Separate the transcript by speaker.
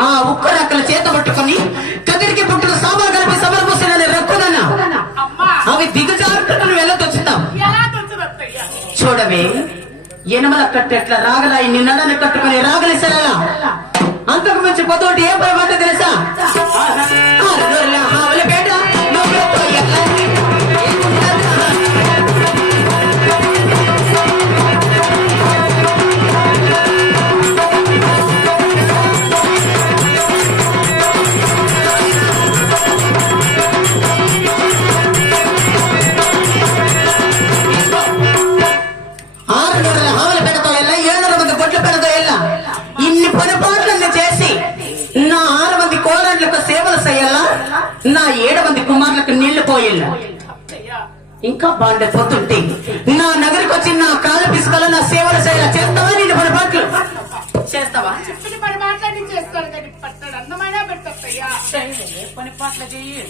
Speaker 1: ఆ ఉక్కు రక్కల చేత పట్టుకొని కదిరికి పుట్టిన సాంబార్ కలిపి సమర్పిస్తున్నాను రక్కుదన్న అవి దిగజారుతున్న ఎలా తొచ్చుతాం చూడవే ఎనమల కట్టు ఎట్లా రాగలాయి నిన్న కట్టుకుని సరేలా అంతకు మించి పొదోటి ఏ పని తెలుసా? నా ఏడు మంది కుమారులకు నీళ్ళు పోయేలా
Speaker 2: అత్తయ్యా
Speaker 1: ఇంకా బాండే పోతుంటే నా నగరికి వచ్చి నా కాలు పిసుకలో నా సేవలు చేయాలి చేస్తావా నేను పొరపాట్లు? చేస్తావా?
Speaker 2: చెప్పిన పని మాట్లాడి చేస్తాడు కానీ పట్టడు అన్నమైనా పెట్టత్తయ్యా
Speaker 1: పని పాటలు చెయ్యి